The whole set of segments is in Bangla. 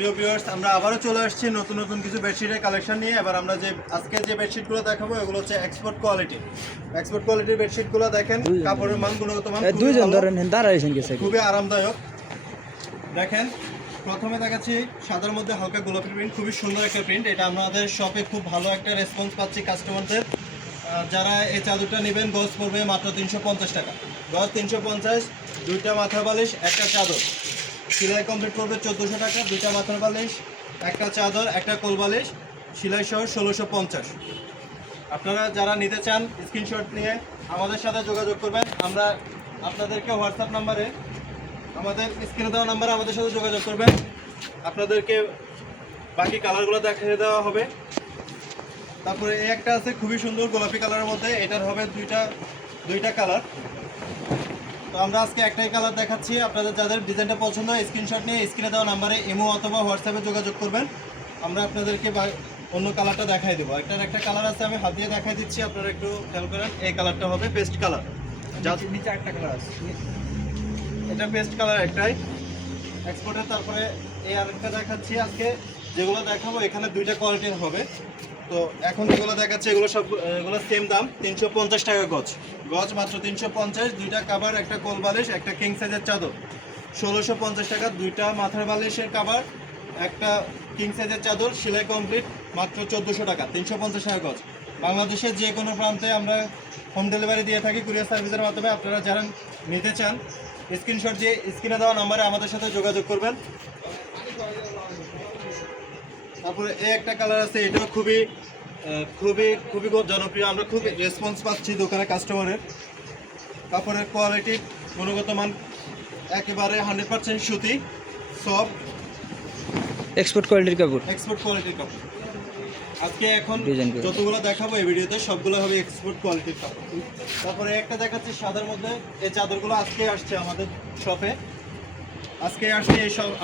প্রিয় ভিউয়ার্স, আমরা আবারও চলে আসছি নতুন নতুন কিছু বেডশিটের কালেকশন নিয়ে। এবার আমরা আজকে যে বেডশিটগুলো দেখাবো এগুলো হচ্ছে এক্সপোর্ট কোয়ালিটির বেডশিটগুলো। দেখেন কাপড়ের মান, গুণগত মান খুবই আরামদায়ক। দেখেন, প্রথমে দেখাচ্ছি সাদার মধ্যে হালকা গোলাপি প্রিন্ট, খুবই সুন্দর একটা প্রিন্ট। এটা আমাদের শপে খুব ভালো একটা রেসপন্স পাচ্ছি কাস্টমারদের। যারা এই চাদরটা নেবেন গজ পড়বে মাত্র 350 টাকা। গজ 350, দুইটা মাথার বালিশ, একটা চাদর। সেলাই কমপ্লিট করবে 1400 টাকা। দুইটা মাথার বালিশ, একটা চাদর, একটা কোল বালিশ, সেলাই সহ 1650। আপনারা যারা নিতে চান স্ক্রিনশট নিয়ে আমাদের সাথে যোগাযোগ করবেন। আমরা আপনাদেরকে হোয়াটসঅ্যাপ নাম্বারে, আমাদের স্ক্রিনে দেওয়া নাম্বারে আমাদের সাথে যোগাযোগ করবেন। আপনাদেরকে বাকি কালারগুলো দেখিয়ে দেওয়া হবে। তারপরে এই একটা আছে খুবই সুন্দর গোলাপি কালারের মধ্যে, এটার হবে দুইটা কালার। তো আমরা আজকে একটাই কালার দেখাচ্ছি। আপনাদের যাদের ডিজাইনটা পছন্দ হয় স্ক্রিনশট নিয়ে স্ক্রিনে দেওয়া নাম্বারে ইমো অথবা হোয়াটসঅ্যাপে যোগাযোগ করবেন। আমরা আপনাদেরকে অন্য কালারটা দেখাই দেবো। একটা কালার আছে, আমি হাত দিয়ে দেখাই দিচ্ছি, আপনারা একটু খেয়াল করেন। এই কালারটা হবে পেস্ট কালার, নিচে একটা কালার আছে, এটা পেস্ট কালার একটাই এক্সপোর্টের। তারপরে এই আরেকটা দেখাচ্ছি আজকে। যেগুলো দেখাবো এখানে দুইটা কোয়ালিটির হবে। তো এখন যেগুলো দেখাচ্ছে এগুলো সেম দাম, 350 টাকা গজ মাত্র 350। দুইটা কাভার, একটা কোল বালিশ, একটা কিং সাইজের চাদর 1650 টাকা। দুইটা মাথার বালিশের কাভার, একটা কিং সাইজের চাদর, সেলাই কমপ্লিট, মাত্র 1400 টাকা। 350 টাকা গজ। বাংলাদেশের যে কোনো প্রান্তে আমরা হোম ডেলিভারি দিয়ে থাকি কুরিয়ার সার্ভিসের মাধ্যমে। আপনারা যারা নিতে চান স্ক্রিনশট দিয়ে স্ক্রিনে দেওয়া নাম্বারে আমাদের সাথে যোগাযোগ করবেন। তারপরে এই একটা কালার আছে, এটাও খুবই জনপ্রিয়। আমরা খুব রেসপন্স পাচ্ছি দোকানে কাস্টমারের। কাপড়ের কোয়ালিটি, গুণগত মান একেবারে 100% সুতি, সফট, এক্সপোর্ট কোয়ালিটির কাপড়। আজকে এখন যতগুলো দেখাবো এই ভিডিওতে সবগুলো হবে এক্সপোর্ট কোয়ালিটির কাপড়। তারপরে একটা দেখাচ্ছি সাদার মধ্যে। এই চাদরগুলো আজকে আসছে আমাদের শপে,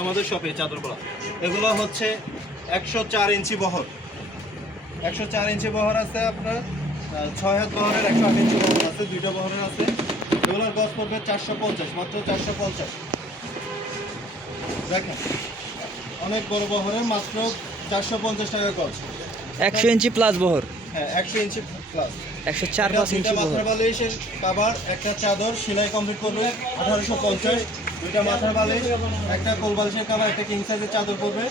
আমাদের শপে চাদরগুলো। এগুলো হচ্ছে 104 ইঞ্চি বহর, 104 ইঞ্চি বহর আছে আপনার। 6 হাত বহরের 108 ইঞ্চি বহর আছে, দুইটা বহরের আছে। এগুলোর গজ পড়বে 450, মাত্র 450। দেখেন অনেক বড় বহরের, মাত্র 450 টাকা গজ। 100 ইঞ্চি প্লাস বহর। হ্যাঁ, 100 ইঞ্চি প্লাস, 104 ইঞ্চি বহর। মাথার বালিশের কাভার, একটা চাদর, সেলাই কমপ্লিট করবে 1850। দুইটা মাথার বালিশ, একটা কোল বালিশের কাভার, একটা কিং সাইজের চাদর পড়বে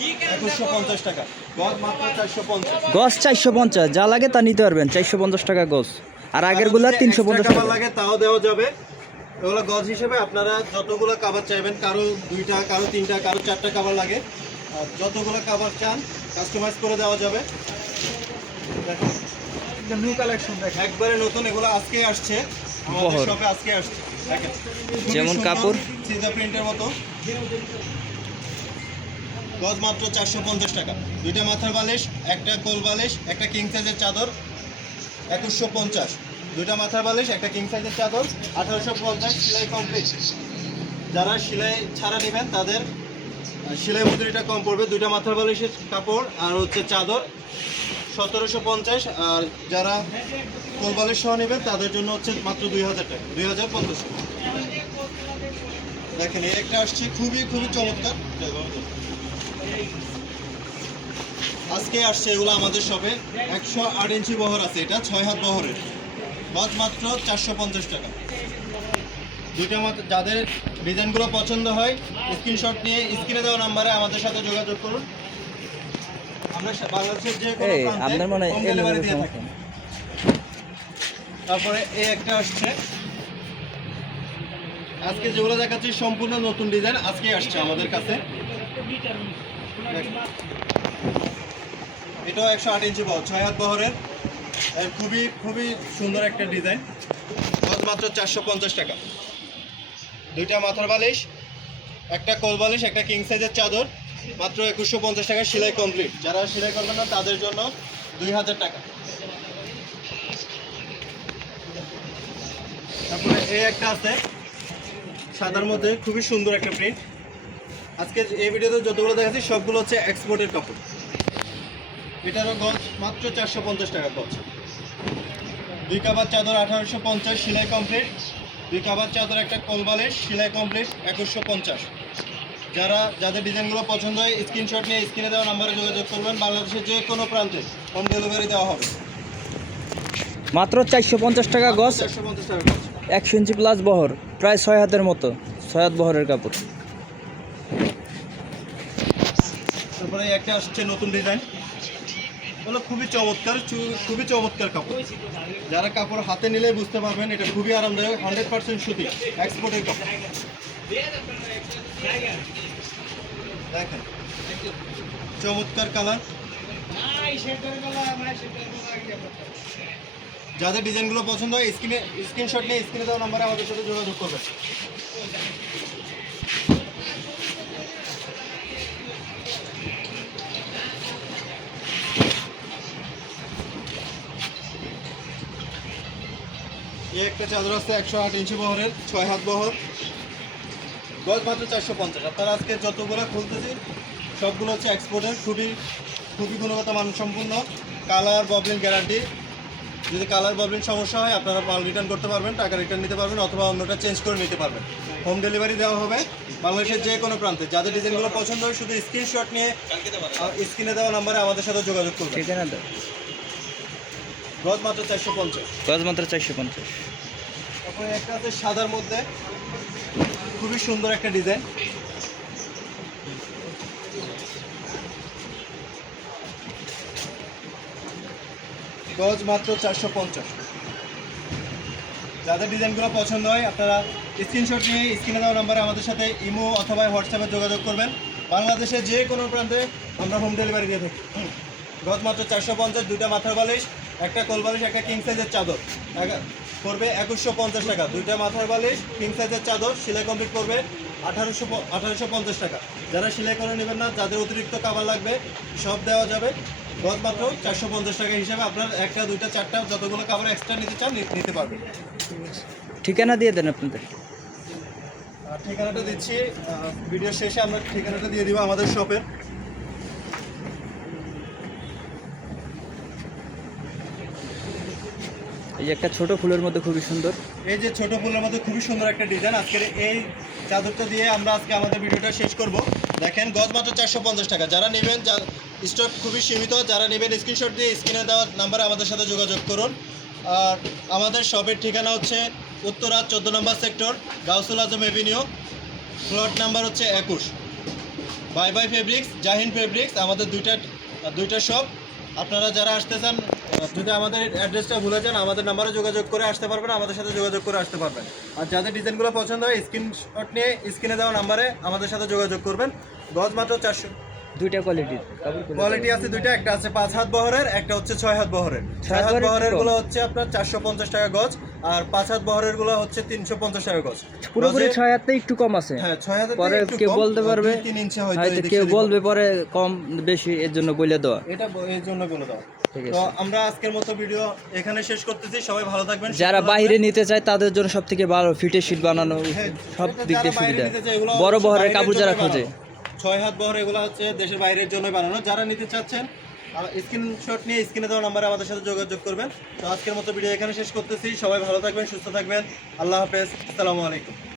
2150 টাকা। গজ মাত্র 450। গজ 450, যা লাগে তা নিতে পারবেন। 450 টাকা গজ। আর আগের গুলা 350 টাকা লাগে, তাও দেওয়া যাবে। এগুলো গজ হিসেবে আপনারা যতগুলো কাভার চাইবেন, কারো 2টা, কারো 3টা, কারো 4টা কাভার লাগে, যতগুলো কাভার চান কাস্টমাইজ করে দেওয়া যাবে। নিউ কালেকশন দেখেন, একবারে নতুন। এগুলো আজকে আসছে আমাদের শপে, আজকে আসছে। দেখেন যেমন কাপড় সিজা প্রিন্টের মতো। গজ মাত্র 450 টাকা। দুইটা মাথার বালিশ, একটা কোল বালিশ, একটা কিং সাইজের চাদর 2150। দুইটা মাথার বালিশ, একটা কিং সাইজের চাদর 1850। সেলাই কমপ্লিট। যারা সেলাই ছাড়া নেবেন তাদের সেলাই মজুরিটা কম পড়বে। দুইটা মাথার বালিশের কাপড় আর হচ্ছে চাদর 1750। আর যারা কোল বালিশ সহ নেবেন তাদের জন্য হচ্ছে মাত্র 2000 টাকা, 2500। দেখেন এই একটা আসছে, খুবই চমৎকার। আজকে আসছে এগুলো আমাদের শপে। 108 ইঞ্চি বহর আছে, এটা 6 হাত বহরের, গজ মাত্র 450 টাকা। দুইটা যাদের ডিজাইনগুলো পছন্দ হয় স্ক্রিনশট নিয়ে স্ক্রিনে দেওয়া নাম্বারে আমাদের সাথে যোগাযোগ করুন। আমরা বাংলাদেশের যে কোনো প্রান্তে হোম ডেলিভারি দিয়ে থাকি। তারপরে এই একটা আসছে, আজকে যেগুলো দেখাচ্ছি সম্পূর্ণ নতুন ডিজাইন, আজকে আসছে আমাদের কাছে। এটাও 108 ইঞ্চি বহর, 6 হাত বহরের, খুবই সুন্দর একটা ডিজাইন। গজ মাত্র 450 টাকা। দুইটা মাথার বালিশ, একটা কোল বালিশ, একটা কিং সাইজের চাদর, মাত্র 2150 টাকা। সেলাই কমপ্লিট। যারা সেলাই করবেন না তাদের জন্য 2000 টাকা। তারপরে এই একটা আছে সাদার মধ্যে, খুবই সুন্দর একটা প্রিন্ট। আজকে এই ভিডিওতে যতগুলো দেখাচ্ছি সবগুলো হচ্ছে এক্সপোর্টের কাপড়। এটারও গজ মাত্র 450 টাকা গজ। দুই কাভার চাদর 1850, সেলাই কমপ্লিট। দুই কাভার চাদর, একটা কোল বালিশ, সেলাই কমপ্লিট 2150। যাদের ডিজাইনগুলো পছন্দ হয় স্ক্রিনশট নিয়ে স্ক্রিনে দেওয়া নাম্বারে যোগাযোগ করবেন। বাংলাদেশের যে কোনো প্রান্তে হোম ডেলিভারি দেওয়া হবে। মাত্র 450 টাকা গজ, 450 টাকা গজ। 100 ইঞ্চি প্লাস বহর, প্রায় 6 হাতের মতো, 6 হাত বহরের কাপড়। তারপরে একটা আসছে নতুন ডিজাইন, হলো খুবই চমৎকার, খুবই চমৎকার কাপড়। যারা কাপড় হাতে নিলে বুঝতে পারবেন এটা খুবই আরামদায়ক, 100% সুতি, এক্সপোর্টের কাপড়। দেখেন চমৎকার কালার। যাদের ডিজাইনগুলো পছন্দ হয় স্ক্রিনশট নিয়ে স্ক্রিনে দেওয়া নাম্বারে আমাদের সাথে যোগাযোগ করবেন। এই একটা চাদর আছে 108 ইঞ্চি বহরের, 6 হাত বহর, গজ মাত্র 450। আপনারা আজকে যতগুলো খুলতেছি সবগুলো হচ্ছে এক্সপোর্টের, খুবই গুণগত মানসম্পন্ন, কালার ববলিন গ্যারান্টি। যদি কালার ববলিন সমস্যা হয় আপনারা মাল রিটার্ন করতে পারবেন, টাকা রিটার্ন নিতে পারবেন, অথবা অন্যটা চেঞ্জ করে নিতে পারবেন। হোম ডেলিভারি দেওয়া হবে বাংলাদেশের যে কোনো প্রান্তে। যাদের ডিজাইনগুলো পছন্দ হয় শুধু স্ক্রিনশট নিয়ে স্ক্রিনে দেওয়া নাম্বারে আমাদের সাথে যোগাযোগ করবেন। ঠিকানা দাও। গজ মাত্র 450। গজ মাত্র 450। তারপরে একটা আছে সাদার মধ্যে, খুবই সুন্দর একটা ডিজাইন। গজ মাত্র 450। যাদের ডিজাইনগুলো পছন্দ হয় আপনারা স্ক্রিনশট নিয়ে স্ক্রিনে দেওয়া নাম্বারে আমাদের সাথে ইমো অথবা হোয়াটসঅ্যাপে যোগাযোগ করবেন। বাংলাদেশের যে কোনো প্রান্তে আমরা হোম ডেলিভারি দিয়ে থাকি। গজ মাত্র 450, দুইটা মাথার বালিশ, একটা কোল বালিশ, একটা কিং সাইজের চাদর পড়বে 2150 টাকা। দুইটা মাথার বালিশ, কিং সাইজের চাদর, সেলাই কমপ্লিট করবে 1850 টাকা। যারা সেলাই করে নেবেন না, যাদের অতিরিক্ত কাভার লাগবে সব দেওয়া যাবে। গজ মাত্র 450 টাকা হিসাবে আপনার একটা, দুইটা, চারটা যতগুলো কাভার এক্সট্রা নিতে চান নিতে পারবেন। ঠিকানা দিয়ে দেন আপনাদের। আর ঠিকানাটা দিচ্ছি ভিডিও শেষে, আমরা ঠিকানাটা দিয়ে দিব আমাদের শপের। এই যে একটা ছোট ফুলের মধ্যে খুবই সুন্দর, এই যে ছোট ফুলের মধ্যে খুবই সুন্দর একটা ডিজাইন। আজকের এই চাদরটা দিয়ে আমরা আজকে আমাদের ভিডিওটা শেষ করব। দেখেন গজ মাত্র 450 টাকা। যারা নেবেন, স্টক খুবই সীমিত, যারা নেবেন স্ক্রিনশট দিয়ে স্ক্রিনে দেওয়া নাম্বারে আমাদের সাথে যোগাযোগ করুন। আর আমাদের শপের ঠিকানা হচ্ছে উত্তরা 14 নম্বর সেক্টর, গাউসুল আজম এভিনিউ, প্লট নাম্বার হচ্ছে 21। Bye bye fabrics, Jahin fabrics, আমাদের দুইটা শপ। আপনারা যারা আসতে চান, যদি আমাদের অ্যাড্রেসটা ভুলে যান, আমাদের নাম্বারে যোগাযোগ করে আসতে পারবেন, আমাদের সাথে যোগাযোগ করে আসতে পারবেন। আর যাদের ডিজাইনগুলো পছন্দ হয় স্ক্রিনশট নিয়ে স্ক্রিনে দেওয়া নাম্বারে আমাদের সাথে যোগাযোগ করবেন। গজ মাত্র 400। দুইটা কোয়ালিটির কোয়ালিটি আছে দুইটা, একটা আছে 5 হাত বহরের, একটা হচ্ছে 6 হাত বহরের। 6 হাত বহরের গুলো হচ্ছে আপনার 450 টাকা গজ, আর 5 হাত বহরের গুলো হচ্ছে 350 টাকা গজ। পুরোপুরি 6 হাতে একটু কম আছে। হ্যাঁ, 6 হাতে পরে কেউ বলতে পারবে 3 ইঞ্চি হয়তো, হয়তো কেউ বলবে পরে কম বেশি, এর জন্য বলে দেওয়া। এটা এর জন্য বলে দাও। ঠিক তো আছে, আমরা আজকের মতো ভিডিও এখানে শেষ করতেছি। সবাই ভালো থাকবেন। যারা বাইরে নিতে চায় তাদের জন্য সব থেকে ভালো ফিটের শীট বানানো, হ্যাঁ, সব এটা দিক যারা দিয়ে বাইরে সুবিধা। নিতে চায়, এগুলো বড় বহরের বাইরের কাপড় যারা জন্য খোঁজে, বানানো। 6 হাত বহর এগুলো হচ্ছে দেশের বাইরের জন্য বানানো। যারা নিতে চাচ্ছেন স্ক্রিনশট নিয়ে স্ক্রিনে দেওয়া নাম্বারে আমাদের সাথে যোগাযোগ করবেন। তো আজকের মতো ভিডিও এখানে শেষ করতেছি। সবাই ভালো থাকবেন, সুস্থ থাকবেন। আল্লাহ হাফেজ, আসসালামু আলাইকুম।